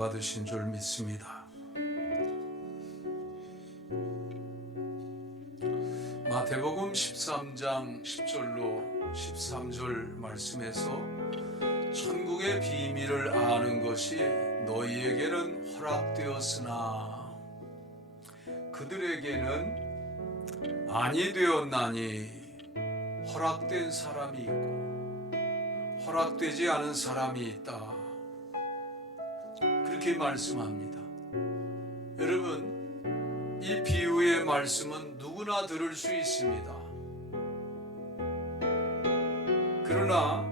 받으신 줄 믿습니다. 마태복음 13장 10절로 13절 말씀에서 천국의 비밀을 아는 것이 너희에게는 허락되었으나 그들에게는 아니 되었나니 허락된 사람이 있고 허락되지 않은 사람이 있다. 그렇게 말씀합니다. 여러분, 이 비유의 말씀은 누구나 들을 수 있습니다. 그러나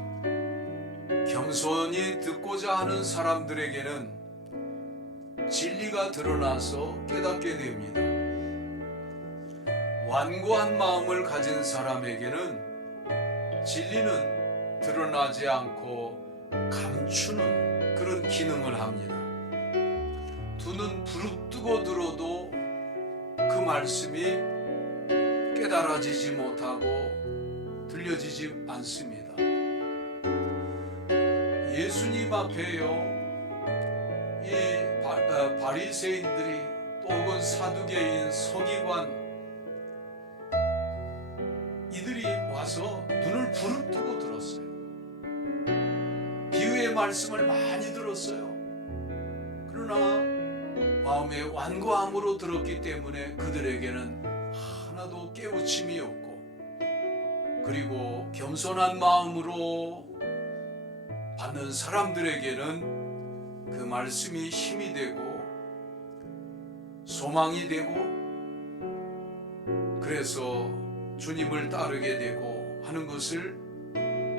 겸손히 듣고자 하는 사람들에게는 진리가 드러나서 깨닫게 됩니다. 완고한 마음을 가진 사람에게는 진리는 드러나지 않고 감추는 그런 기능을 합니다. 두 눈 부릅뜨고 들어도 그 말씀이 깨달아지지 못하고 들려지지 않습니다. 예수님 앞에요, 이 바리새인들이 또 혹은 사두개인 서기관 이들이 와서 눈을 부릅뜨고 들었어요. 비유의 말씀을 많이 들었어요. 그러나 마음의 완고함으로 들었기 때문에 그들에게는 하나도 깨우침이 없고, 그리고 겸손한 마음으로 받는 사람들에게는 그 말씀이 힘이 되고 소망이 되고, 그래서 주님을 따르게 되고 하는 것을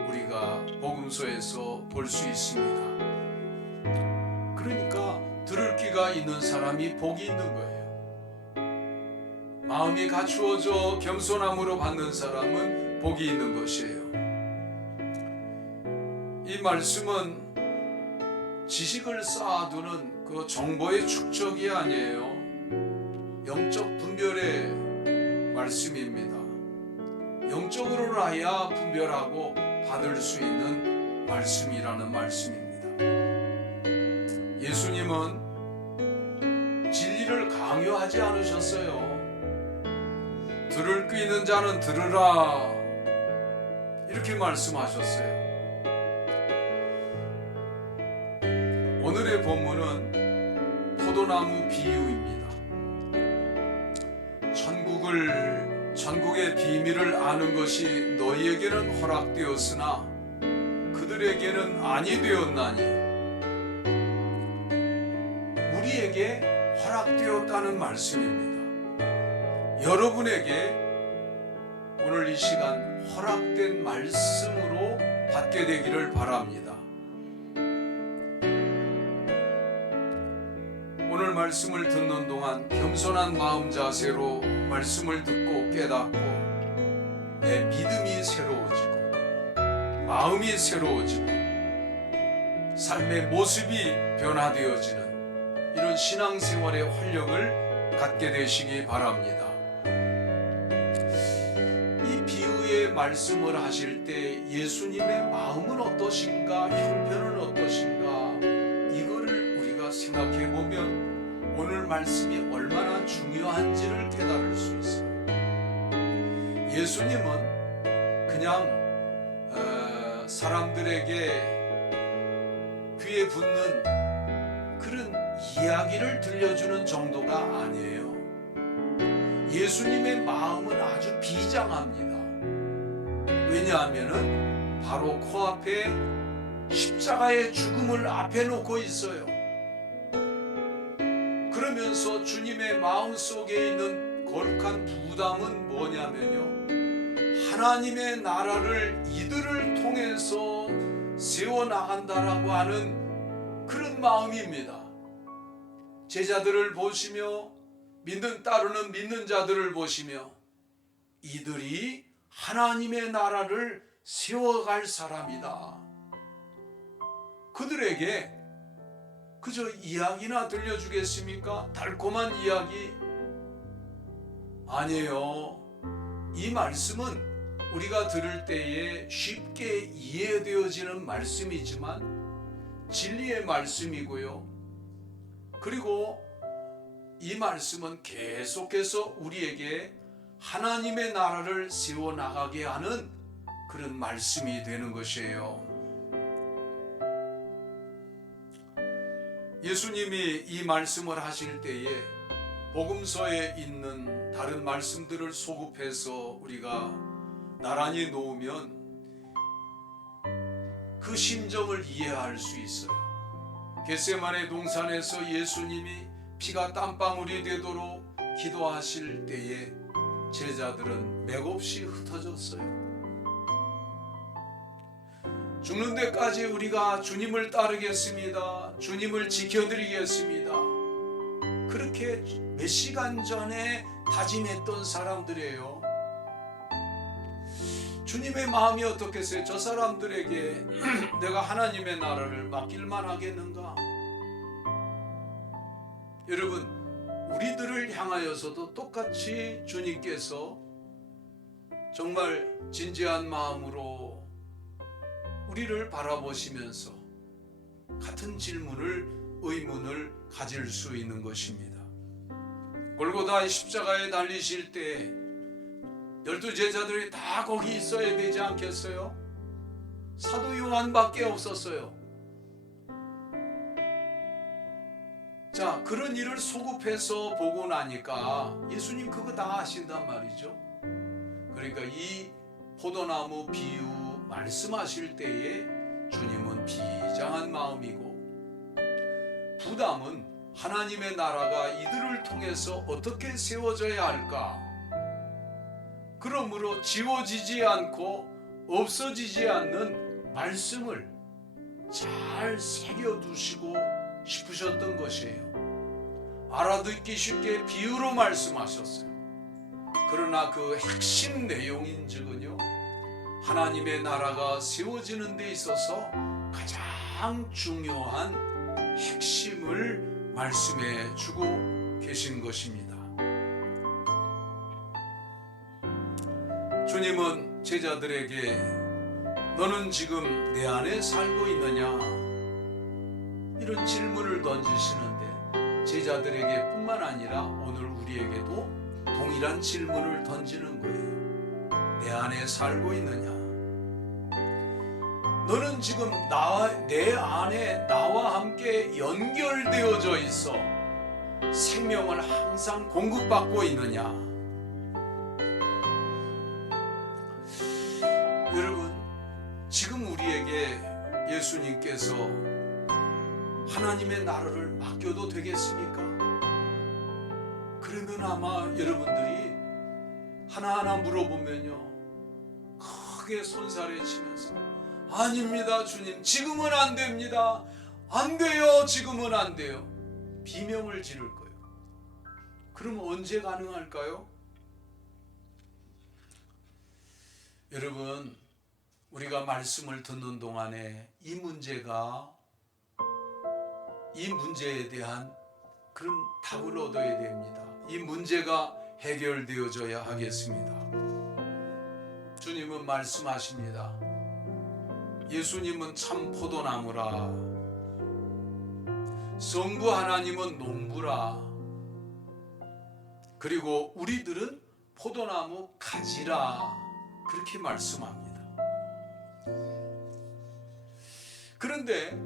우리가 복음서에서 볼 수 있습니다. 그러니까 들을 귀가 있는 사람이 복이 있는 거예요. 마음이 갖추어져 겸손함으로 받는 사람은 복이 있는 것이에요. 이 말씀은 지식을 쌓아두는 그 정보의 축적이 아니에요. 영적 분별의 말씀입니다. 영적으로라야 분별하고 받을 수 있는 말씀이라는 말씀입니다. 예수님은 진리를 강요하지 않으셨어요. 들을 귀 있는 자는 들으라, 이렇게 말씀하셨어요. 오늘의 본문은 포도나무 비유입니다. 천국의 비밀을 아는 것이 너희에게는 허락되었으나 그들에게는 아니 되었나니, 우리에게 허락되었다는 말씀입니다. 여러분에게 오늘 이 시간 허락된 말씀으로 받게 되기를 바랍니다. 오늘 말씀을 듣는 동안 겸손한 마음 자세로 말씀을 듣고 깨닫고 내 믿음이 새로워지고 마음이 새로워지고 삶의 모습이 변화되어지는 이런 신앙생활의 활력을 갖게 되시기 바랍니다. 이 비유의 말씀을 하실 때 예수님의 마음은 어떠신가, 형편은 어떠신가, 이거를 우리가 생각해 보면 오늘 말씀이 얼마나 중요한지를 깨달을 수 있어요. 예수님은 그냥 사람들에게 귀에 붙는 그런 이야기를 들려주는 정도가 아니에요. 예수님의 마음은 아주 비장합니다. 왜냐하면 바로 코앞에 십자가의 죽음을 앞에 놓고 있어요. 그러면서 주님의 마음속에 있는 거룩한 부담은 뭐냐면요, 하나님의 나라를 이들을 통해서 세워나간다라고 하는 그런 마음입니다. 제자들을 보시며 따르는 믿는 자들을 보시며 이들이 하나님의 나라를 세워갈 사람이다. 그들에게 그저 이야기나 들려주겠습니까? 달콤한 이야기? 아니에요. 이 말씀은 우리가 들을 때에 쉽게 이해되어지는 말씀이지만 진리의 말씀이고요, 그리고 이 말씀은 계속해서 우리에게 하나님의 나라를 세워나가게 하는 그런 말씀이 되는 것이에요. 예수님이 이 말씀을 하실 때에 복음서에 있는 다른 말씀들을 소급해서 우리가 나란히 놓으면 그 심정을 이해할 수 있어요. 겟세마네 동산에서 예수님이 피가 땀방울이 되도록 기도하실 때에 제자들은 맥없이 흩어졌어요. 죽는 데까지 우리가 주님을 따르겠습니다. 주님을 지켜드리겠습니다. 그렇게 몇 시간 전에 다짐했던 사람들이에요. 주님의 마음이 어떻겠어요? 저 사람들에게 내가 하나님의 나라를 맡길만 하겠는가? 여러분, 우리들을 향하여서도 똑같이 주님께서 정말 진지한 마음으로 우리를 바라보시면서 같은 의문을 가질 수 있는 것입니다. 골고다의 십자가에 달리실 때 12 제자들이 다 거기 있어야 되지 않겠어요? 사도 요한밖에 없었어요. 자, 그런 일을 소급해서 보고 나니까 예수님 그거 다 아신단 말이죠. 그러니까 이 포도나무 비유 말씀하실 때에 주님은 비장한 마음이고 부담은 하나님의 나라가 이들을 통해서 어떻게 세워져야 할까? 그러므로 지워지지 않고 없어지지 않는 말씀을 잘 새겨두시고 싶으셨던 것이에요. 알아듣기 쉽게 비유로 말씀하셨어요. 그러나 그 핵심 내용인즉은요, 하나님의 나라가 세워지는 데 있어서 가장 중요한 핵심을 말씀해 주고 계신 것입니다. 주님은 제자들에게 너는 지금 내 안에 살고 있느냐? 이런 질문을 던지시는데 제자들에게 뿐만 아니라 오늘 우리에게도 동일한 질문을 던지는 거예요. 내 안에 살고 있느냐? 너는 지금 내 안에 나와 함께 연결되어져 있어 생명을 항상 공급받고 있느냐? 여러분, 지금 우리에게 예수님께서 하나님의 나라를 맡겨도 되겠습니까? 그러면 아마 여러분들이 하나하나 물어보면요, 크게 손살에 치면서 아닙니다 주님, 지금은 안 됩니다, 안 돼요, 지금은 안 돼요, 비명을 지를 거예요. 그럼 언제 가능할까요? 여러분, 우리가 말씀을 듣는 동안에 이 문제에 대한 그런 답을 얻어야 됩니다. 이 문제가 해결되어져야 하겠습니다. 주님은 말씀하십니다. 예수님은 참 포도나무라, 성부 하나님은 농부라, 그리고 우리들은 포도나무 가지라, 그렇게 말씀합니다. 그런데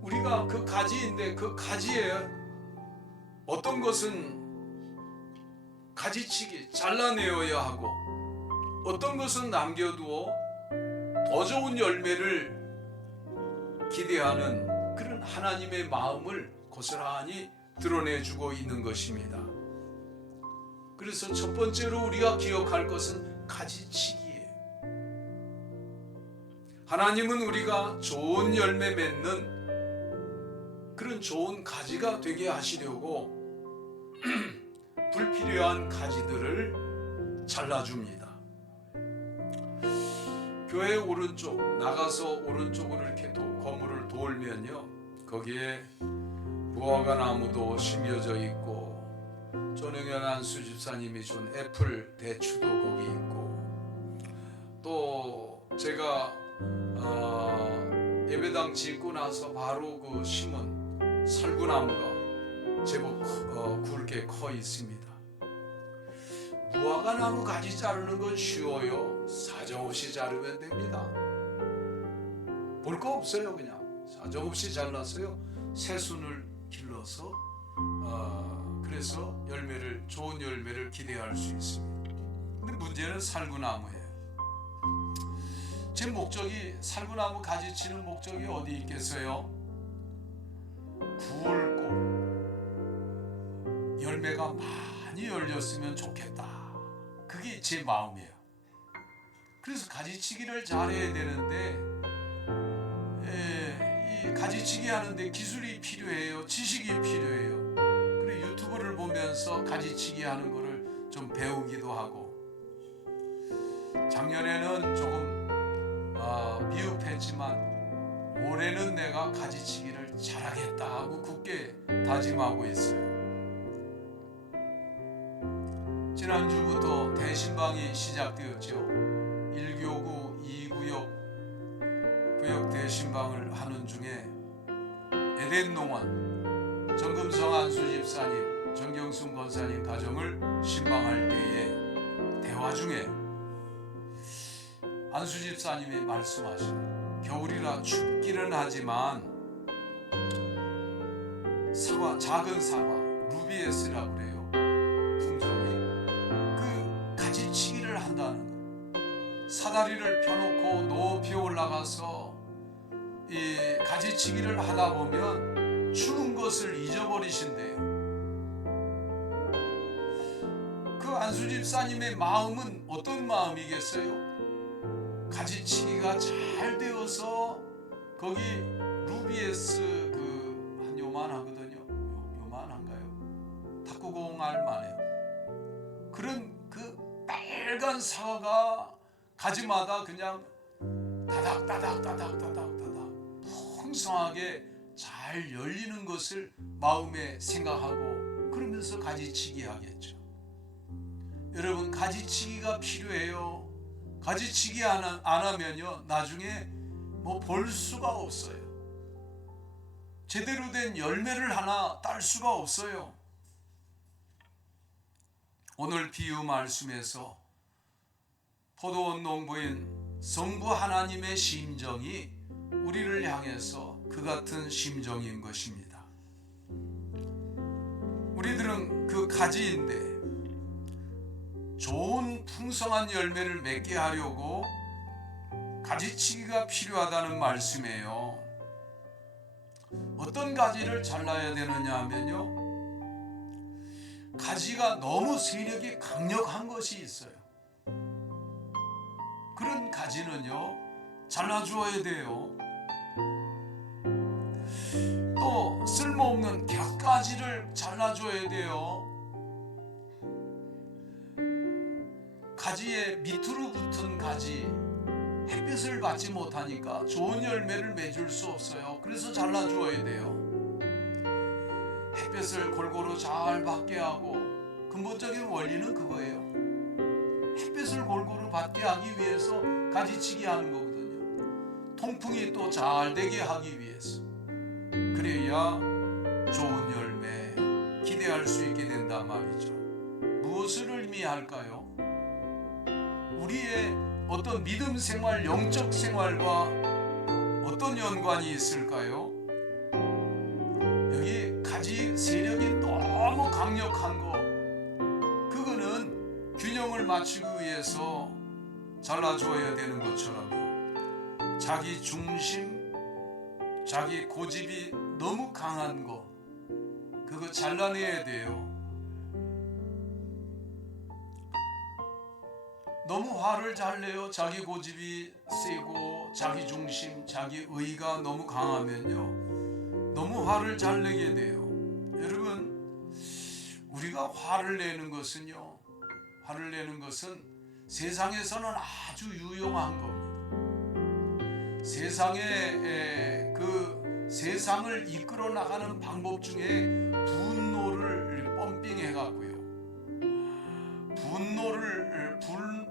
우리가 그 가지인데 그 가지에 어떤 것은 가지치기 잘라내어야 하고 어떤 것은 남겨두어 더 좋은 열매를 기대하는 그런 하나님의 마음을 고스란히 드러내주고 있는 것입니다. 그래서 첫 번째로 우리가 기억할 것은 가지치기예요. 하나님은 우리가 좋은 열매 맺는 그런 좋은 가지가 되게 하시려고 불필요한 가지들을 잘라줍니다. 교회 오른쪽 나가서 오른쪽으로 이렇게 거물을 돌면요, 거기에 무화과 나무도 심겨져 있고 전영현 안수 집사님이 준 애플 대추도 거기 있고, 또 제가 예배당 짓고 나서 바로 그 심은 살구나무가 제법 굵게 커 있습니다. 무화과 나무 가지 자르는 건 쉬워요. 사정없이 자르면 됩니다. 볼 거 없어요. 그냥 사정없이 잘랐어요. 새순을 길러서 그래서 좋은 열매를 기대할 수 있습니다. 근데 문제는 살구나무예요. 제 목적이 살구나무 가지치는 목적이 어디 있겠어요? 굵고 열매가 많이 열렸으면 좋겠다. 그게 제 마음이에요. 그래서 가지치기를 잘해야 되는데 이 가지치기 하는데 기술이 필요해요. 지식이 필요해요. 그리고 유튜브를 보면서 가지치기 하는 거를 좀 배우기도 하고, 작년에는 조금 미흡했지만 올해는 내가 가지치기를 잘하겠다 하고 굳게 다짐하고 있어요. 지난주부터 대신방이 시작되었죠. 1교구 2구역 대신방을 하는 중에 에덴농원 정금성 안수 집사님, 정경순 권사님 가정을 신방할 때에 대화 중에 안수 집사님이 말씀하시는, 겨울이라 춥기는 하지만 작은 사과 루비에스라고 그래요. 품종이 그 가지치기를 한다는 거예요. 사다리를 펴놓고 높이 올라가서 이 가지치기를 하다 보면 추운 것을 잊어버리신대요. 그 안수 집사님의 마음은 어떤 마음이겠어요? 가지치기가 잘 되어서 거기 루비에스 한 요만하거든요. 요만한가요? 탁구공알 만해요. 그런 그 빨간 사과가 가지마다 그냥 다닥다닥 풍성하게 잘 열리는 것을 마음에 생각하고 그러면서 가지치기 하겠죠. 여러분, 가지치기가 필요해요. 가지치기 안 하면요 나중에 볼 수가 없어요. 제대로 된 열매를 하나 딸 수가 없어요. 오늘 비유 말씀에서 포도원 농부인 성부 하나님의 심정이 우리를 향해서 그 같은 심정인 것입니다. 우리들은 그 가지인데 좋은 풍성한 열매를 맺게 하려고 가지치기가 필요하다는 말씀이에요. 어떤 가지를 잘라야 되느냐 하면요, 가지가 너무 세력이 강력한 것이 있어요. 그런 가지는요 잘라주어야 돼요. 또 쓸모없는 곁가지를 잘라줘야 돼요. 가지에 밑으로 붙은 가지, 햇빛을 받지 못하니까 좋은 열매를 맺을 수 없어요. 그래서 잘라주어야 돼요. 햇빛을 골고루 잘 받게 하고, 근본적인 원리는 그거예요. 햇빛을 골고루 받게 하기 위해서 가지치기 하는 거거든요. 통풍이 또 잘 되게 하기 위해서. 그래야 좋은 열매 기대할 수 있게 된단 말이죠. 무엇을 의미할까요? 우리의 어떤 믿음 생활, 영적 생활과 어떤 연관이 있을까요? 여기 가지 세력이 너무 강력한 거, 그거는 균형을 맞추기 위해서 잘라줘야 되는 것처럼요. 자기 중심, 자기 고집이 너무 강한 거, 그거 잘라내야 돼요. 너무 화를 잘 내요. 자기 고집이 세고 자기 중심, 자기 의가 너무 강하면요 너무 화를 잘 내게 돼요. 여러분, 우리가 화를 내는 것은요, 화를 내는 것은 세상에서는 아주 유용한 겁니다. 세상을 이끌어 나가는 방법 중에 분노를 펌핑해 갖고요,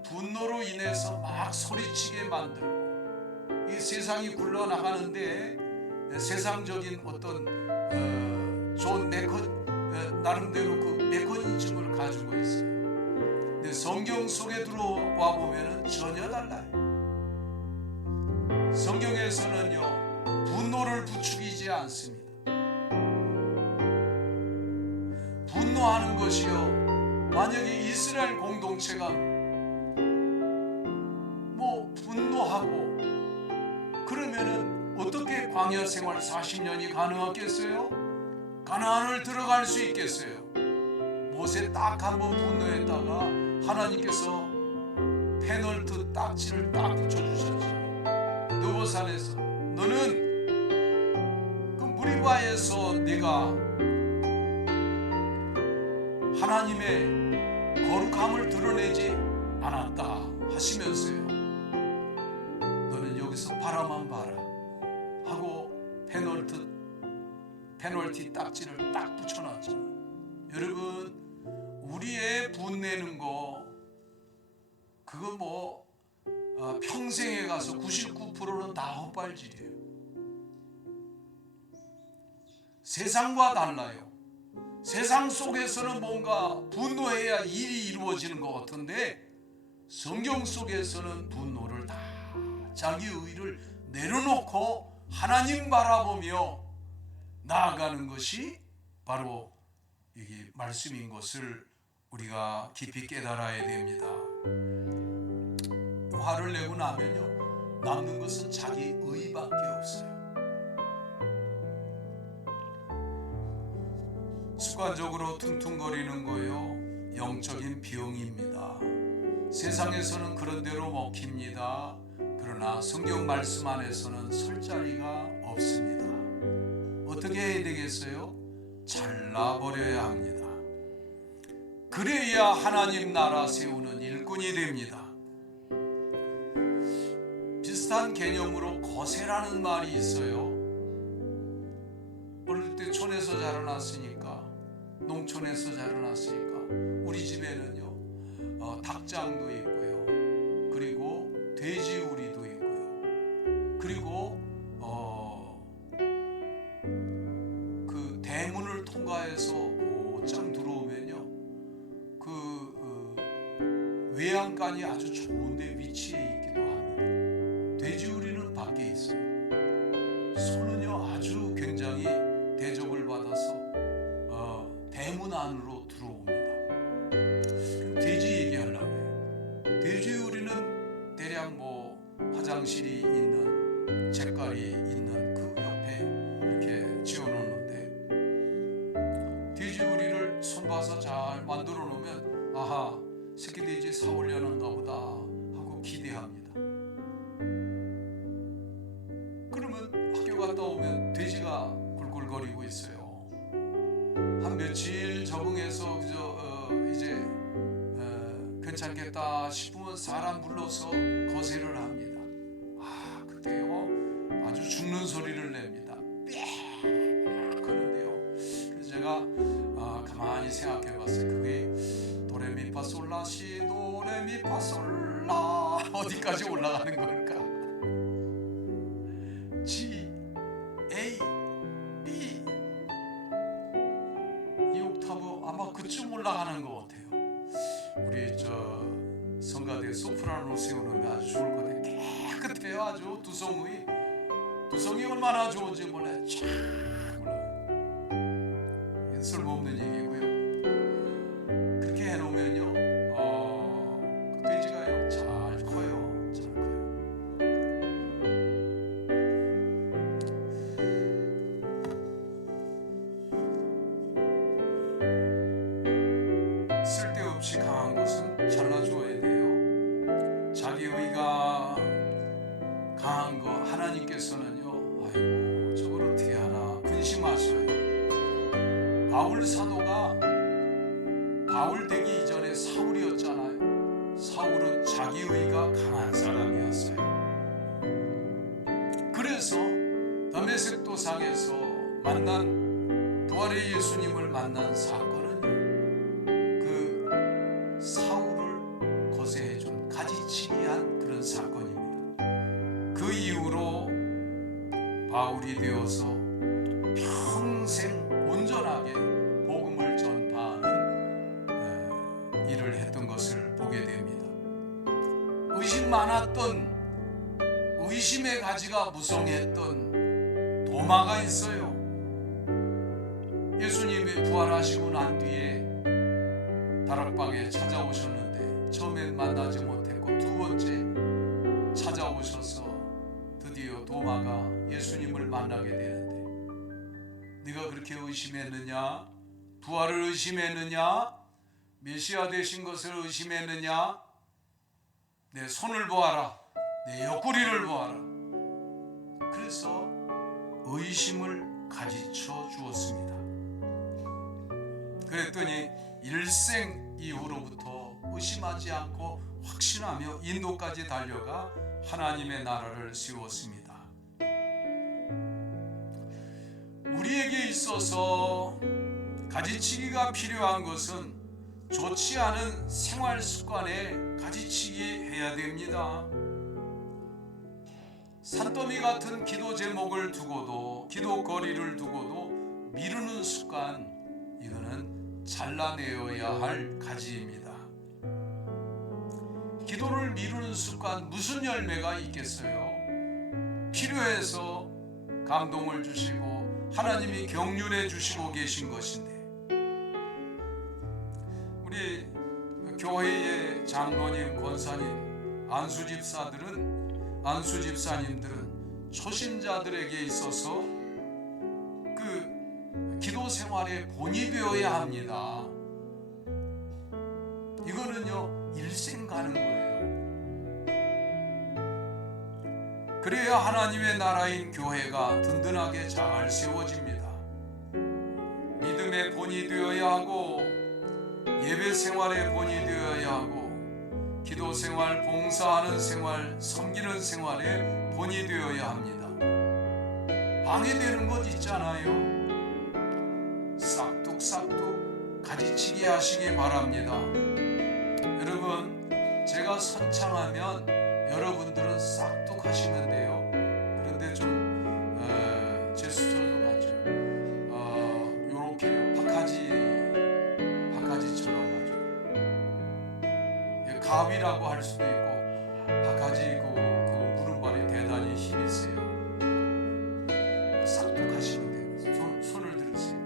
분노로 인해서 막 소리치게 만들고, 이 세상이 굴러나가는데 세상적인 어떤 나름대로 그 메커니즘을 가지고 있어요. 근데 성경 속에 들어와 보면은 전혀 달라요. 성경에서는요, 분노를 부추기지 않습니다. 분노하는 것이요, 만약에 이스라엘 공동체가 뭐 분노하고 그러면은 어떻게 광야 생활 40년이 가능하겠어요? 가나안을 들어갈 수 있겠어요? 모세 딱 한 번 분노했다가 하나님께서 페널트 딱지를 딱 붙여주셨어요. 느보산에서 너는 그 무리바에서 네가 하나님의 거룩함을 드러내지 않았다 하시면서요, 너는 여기서 바라만 봐라 하고 페널티 딱지를 딱 붙여놨잖아요. 여러분, 우리의 분내는 거 그거 뭐 평생에 가서 99%는 다 헛발질이에요. 세상과 달라요. 세상 속에서는 뭔가 분노해야 일이 이루어지는 것 같은데 성경 속에서는 분노를 다 자기 의를 내려놓고 하나님 바라보며 나아가는 것이 바로 이게 말씀인 것을 우리가 깊이 깨달아야 됩니다. 화를 내고 나면요, 남는 것은 자기 의밖에 없어요. 습관적으로 퉁퉁거리는 거요, 영적인 병입니다. 세상에서는 그런 대로 먹힙니다. 그러나 성경 말씀 안에서는 설 자리가 없습니다. 어떻게 해야 되겠어요? 잘라버려야 합니다. 그래야 하나님 나라 세우는 일꾼이 됩니다. 비슷한 개념으로 거세라는 말이 있어요. 어릴 때 촌에서 자라났으니까, 농촌에서 자라났으니까 우리 집에는요, 닭장도 있고요, 그리고 돼지우리도 있고요, 그리고 그 대문을 통과해서 곧장 들어오면요, 그 외양간이 아주 좋은데 위치해 있기도 합니다. 돼지우리는 밖에 있어요. 소는요, 아주 굉장히 대접을 받아서 대문 안으로 들어옵니다. 돼지 얘기하려고 해요. 돼지우리는 대략 뭐 화장실이 있는, 잿깔이 있는 그 옆에 이렇게 지어놓는데, 돼지우리를 손봐서 잘 만들어 놓으면 아하, 새끼 돼지 사오려는가 보다 하고 기대합니다. 그러면 학교 갔다 오면 돼지가 굴굴거리고 있어요. 한 며칠 적응해서 이제 괜찮겠다 싶으면 사람 불러서 거세를 합니다. 그때요, 아주 죽는 소리를 냅니다. 그런데요, 그래서 제가 가만히 생각해 봤어요. 그게 도레미파솔라시 도레미파솔라 어디까지 올라가는 걸까? G, A, B, 이 옥타브 아마 그쯤 올라가는 것 같아요. 우리 성가대 소프라노 세우는데 아주 좋을 것 같아요. 깨끗해요. 아주 두성이 얼마나 좋은지 몰라요. 쫙 올라요. 쓸모없는 얘기고요. 그렇게 해놓으면요, 그 돼지가요, 잘 커요. 잘 커요. 쓸데없이 강한 것은 잘라줘야 돼요. 자기 의가 강한 거 하나님께서는요, 아이고 저걸 어떻게 하나 근심하셔요. 바울 사도가 바울 되기 이전에 사울이었잖아요. 사울은 자기 의가 강한 사람이었어요. 그래서 다메섹 도상에서 만난 부활의 예수님을 만난 사건은 그 사울을 거세해준 가지치기 한 그런 사건입니다. 그 이후로 바울이 되어서 평생 온전하게 복음을 전 일을 했던 것을 보게 됩니다. 의심 많았던, 의심의 가지가 무성했던 도마가 있어요. 예수님이 부활하시고 난 뒤에 다락방에 찾아오셨는데 처음엔 만나지 못했고 두 번째 찾아오셔서 드디어 도마가 예수님을 만나게 되는데, 네가 그렇게 의심했느냐? 부활을 의심했느냐? 메시아 되신 것을 의심했느냐? 내 손을 보아라, 내 옆구리를 보아라. 그래서 의심을 가지쳐 주었습니다. 그랬더니 일생 이후로부터 의심하지 않고 확신하며 인도까지 달려가 하나님의 나라를 세웠습니다. 우리에게 있어서 가지치기가 필요한 것은 좋지 않은 생활 습관에 가지치기 해야 됩니다. 산더미 같은 기도 제목을 두고도, 기도거리를 두고도 미루는 습관, 이거는 잘라내어야 할 가지입니다. 기도를 미루는 습관, 무슨 열매가 있겠어요? 필요해서 감동을 주시고 하나님이 경륜해 주시고 계신 것인데, 우리 교회의 장로님, 권사님, 안수 집사님들은 초신자들에게 있어서 그 기도 생활에 본이 되어야 합니다. 이거는요, 일생 가는 거예요. 그래야 하나님의 나라인 교회가 든든하게 잘 세워집니다. 믿음의 본이 되어야 하고, 예배 생활의 본이 되어야 하고, 기도 생활, 봉사하는 생활, 섬기는 생활의 본이 되어야 합니다. 방해되는 것 있잖아요. 싹둑싹둑 가지치기 하시기 바랍니다. 여러분, 제가 선창하면 여러분들은 싹둑 하시면 돼요. 그런데 좀 제 수저도 같죠. 요렇게요. 박하지처럼 아주 가위라고 할 수도 있고, 박하지 그 무릎발이 대단히 힘이 세요. 싹둑 하시면 돼요. 손을 들으세요.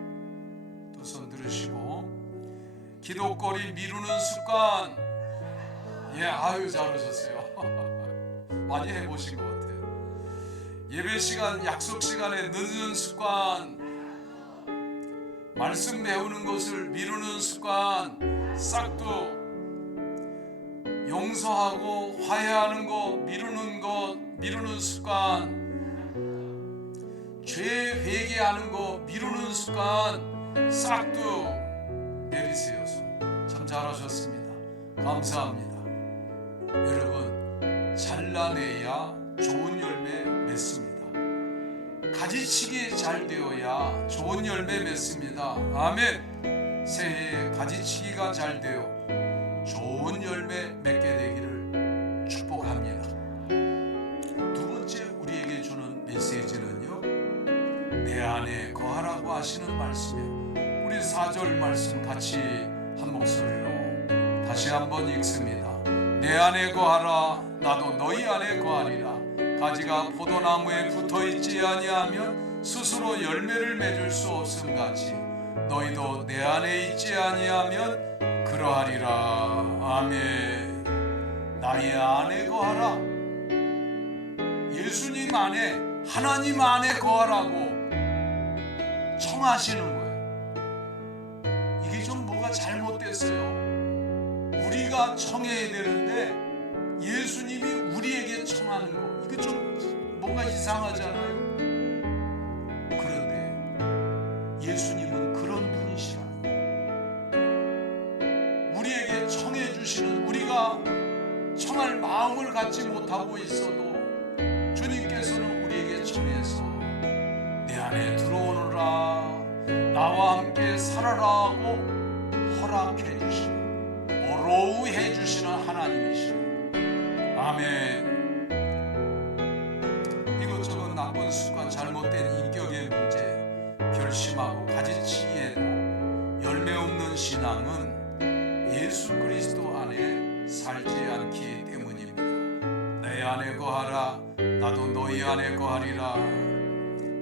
두 손 들으시고, 기도거리 미루는 습관. 아유, 잘하셨어요. 많이 해보신 것 같아요. 예배 시간, 약속 시간에 늦는 습관, 말씀 배우는 것을 미루는 습관, 싹둑, 용서하고 화해하는 것 미루는 습관, 죄 회개하는 것 미루는 습관, 싹둑 내리세요. 참 잘하셨습니다. 감사합니다. 여러분, 잘라내야 좋은 열매 맺습니다. 가지치기 잘 되어야 좋은 열매 맺습니다. 아멘. 새해에 가지치기가 잘 되어 좋은 열매 맺게 되기를 축복합니다. 두 번째 우리에게 주는 메시지는요, 내 안에 거하라고 하시는 말씀이에요. 우리 4절 말씀 같이 한 목소리로 다시 한번 읽습니다. 내 안에 거하라, 나도 너희 안에 거하리라. 가지가 포도나무에 붙어있지 아니하면 스스로 열매를 맺을 수 없음같이 너희도 내 안에 있지 아니하면 그러하리라. 아멘. 나의 안에 거하라. 예수님 안에, 하나님 안에 거하라고 청하시는 거예요. 이게 좀 뭐가 잘못됐어요. 우리가 청해야 되는데 예수님이 우리에게 청하는 거, 이게 좀 뭔가 이상하잖아요. 그런데 예수님은 그런 분이시라요. 우리에게 청해 주시는, 우리가 청할 마음을 갖지 못하고 있어도 주님께서는 우리에게 청해서 내 안에 들어오너라, 나와 함께 살아라 하고 허락해 주시는, 어로우해 주시는 하나님이시죠. 아멘. 이것저것 나쁜 습관, 잘못된 인격의 문제 결심하고 가지치기에도 열매 없는 신앙은 예수 그리스도 안에 살지 않기 때문입니다. 내 안에 거하라 나도 너희 안에 거하리라.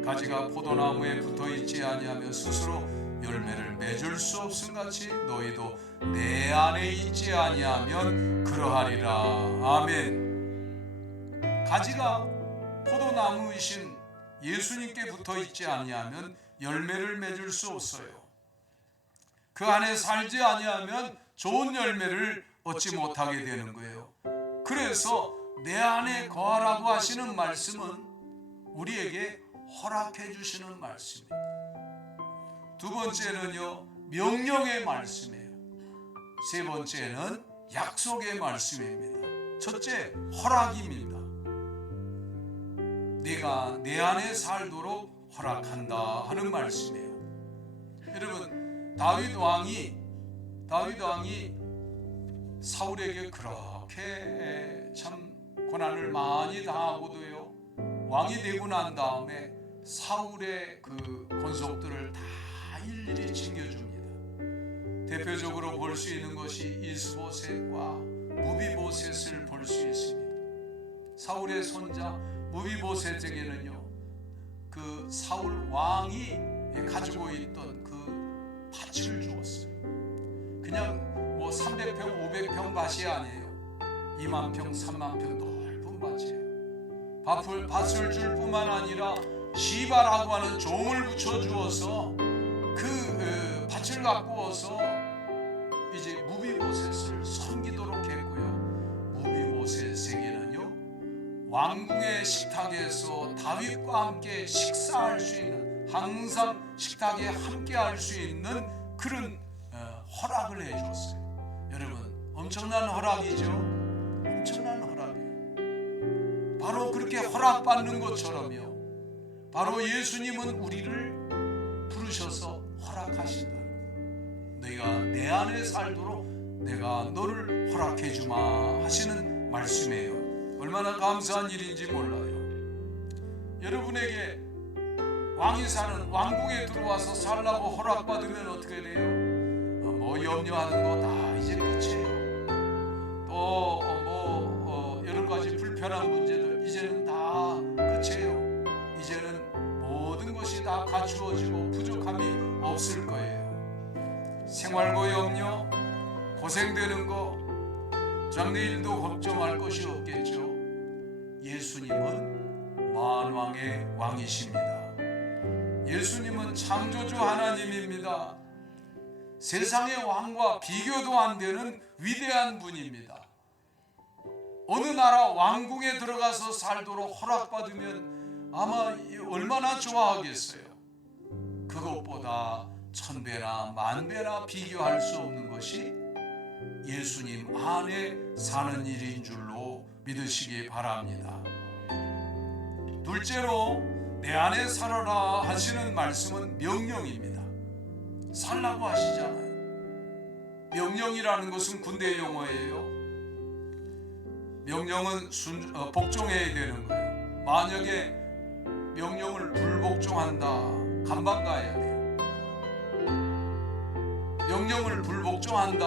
가지가 포도나무에 붙어있지 아니하며 스스로 열매를 맺을 수 없음같이 너희도 내 안에 있지 아니하면 그러하리라. 아멘. 가지가 포도나무이신 예수님께 붙어있지 아니하면 열매를 맺을 수 없어요. 그 안에 살지 아니하면 좋은 열매를 얻지 못하게 되는 거예요. 그래서 내 안에 거하라고 하시는 말씀은 우리에게 허락해 주시는 말씀이에요. 두 번째는요, 명령의 말씀이에요. 세 번째는 약속의 말씀입니다. 첫째, 허락입니다. 내가 내 안에 살도록 허락한다 하는 말씀이에요. 여러분, 다윗 왕이 사울에게 그렇게 참 고난을 많이 당하고도요, 왕이 되고 난 다음에 사울의 그 권속들을 다 일일이 챙겨줍니다. 대표적으로 볼 수 있는 것이 이스보셋과 무비보셋을 볼 수 있습니다. 사울의 손자 무비보셋에게는요, 그 사울 왕이 가지고 있던 그 밭을 주었어요. 그냥 뭐 300평, 500평 밭이 아니에요. 2만 평, 3만 평 넓은 밭이에요. 밭을 줄 뿐만 아니라 시바라고 하는 종을 붙여 주어서 그 밭을 갖고 와서 이제 무비보셋을 섬기도록 했고요. 무비보셋에게는요, 왕궁의 식탁에서 다윗과 함께 식사할 수 있는, 항상 식탁에 함께 할 수 있는 그런 허락을 해줬어요. 여러분, 엄청난 허락이죠. 엄청난 허락이에요. 바로 그렇게 허락받는 것처럼요, 바로 예수님은 우리를 부르셔서 허락하신다. 너희가 내 안에 살도록 내가 너를 허락해 주마 하시는 말씀이에요. 얼마나 감사한 일인지 몰라요. 여러분에게 왕이 사는 왕궁에 들어와서 살라고 허락받으면 어떻게 돼요? 뭐 염려하는 거 다 이제 끝이에요. 또 여러 가지 불편한 문제들 이제는 다 끝이에요. 이제는 모든 것이 다 갖추어지고 부족함이 없을 거예요. 생활고 염려, 고생되는 거, 장래일도 걱정할 것이 없겠죠. 예수님은 만왕의 왕이십니다. 예수님은 창조주 하나님입니다. 세상의 왕과 비교도 안 되는 위대한 분입니다. 어느 나라 왕궁에 들어가서 살도록 허락받으면 아마 얼마나 좋아하겠어요. 그것보다 1000배나 10,000배나 비교할 수 없는 것이 예수님 안에 사는 일인 줄로 믿으시기 바랍니다. 둘째로 내 안에 살아라 하시는 말씀은 명령입니다. 살라고 하시잖아요. 명령이라는 것은 군대 용어예요. 명령은 복종해야 되는 거예요. 만약에 명령을 불복종한다, 감방 가야 돼요. 명령을 불복종한다,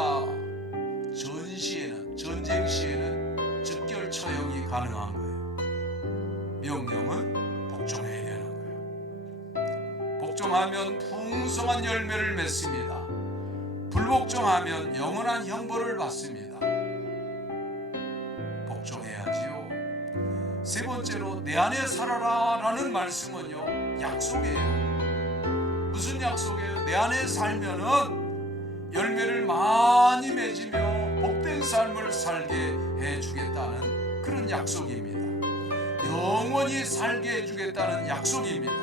전쟁 시에는 즉결 처형이 가능한 거예요. 명령은 복종해야 되는 거예요. 복종하면 풍성한 열매를 맺습니다. 불복종하면 영원한 형벌을 받습니다. 복종해야지요. 세 번째로 내 안에 살아라 라는 말씀은요, 약속이에요. 무슨 약속이에요? 내 안에 살면은 열매를 많이 맺으며 복된 삶을 살게 해주겠다는 그런 약속입니다. 영원히 살게 해주겠다는 약속입니다.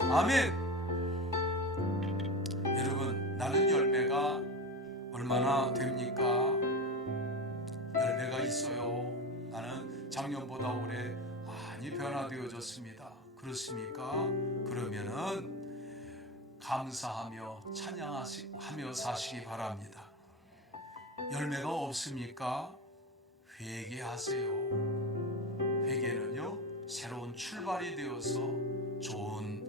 아멘. 여러분, 나는 열매가 얼마나 됩니까? 열매가 있어요. 나는 작년보다 올해 많이 변화되어졌습니다. 그렇습니까? 그러면은 감사하며 찬양하며 사시기 바랍니다. 열매가 없습니까? 회개하세요. 회개는요, 새로운 출발이 되어서 좋은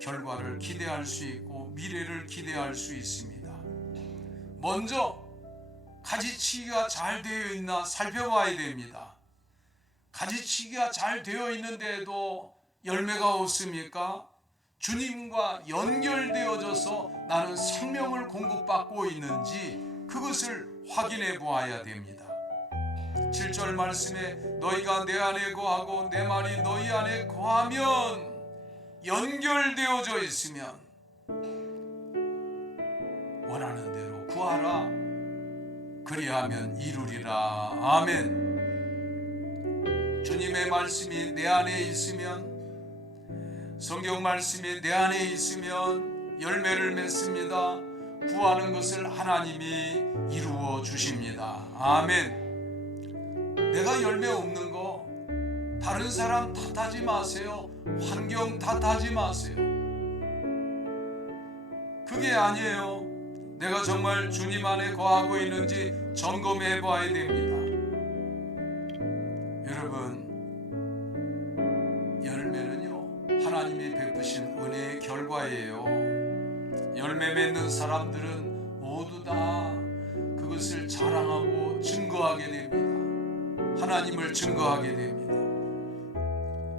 결과를 기대할 수 있고 미래를 기대할 수 있습니다. 먼저 가지치기가 잘 되어 있나 살펴봐야 됩니다. 가지치기가 잘 되어 있는데도 열매가 없습니까? 주님과 연결되어져서 나는 생명을 공급받고 있는지 그것을 확인해 보아야 됩니다. 7절 말씀에 너희가 내 안에 거하고 내 말이 너희 안에 거하면, 연결되어져 있으면 원하는 대로 구하라. 그리하면 이루리라. 아멘. 주님의 말씀이 내 안에 있으면, 성경 말씀이 내 안에 있으면 열매를 맺습니다. 구하는 것을 하나님이 이루어 주십니다. 아멘. 내가 열매 없는 거 다른 사람 탓하지 마세요. 환경 탓하지 마세요. 그게 아니에요. 내가 정말 주님 안에 거하고 있는지 점검해 봐야 됩니다. 여러분, 열매는요, 하나님이 베푸신 은혜의 결과예요. 열매 맺는 사람들은 모두 다 그것을 자랑하고 증거하게 됩니다. 하나님을 증거하게 됩니다.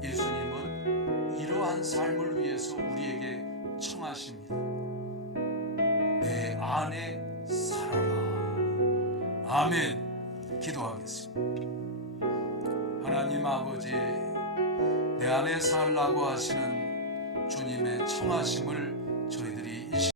예수님은 이러한 삶을 위해서 우리에게 청하십니다. 내 안에 살아라. 아멘. 기도하겠습니다. 하나님 아버지, 내 안에 살라고 하시는 주님의 청하심을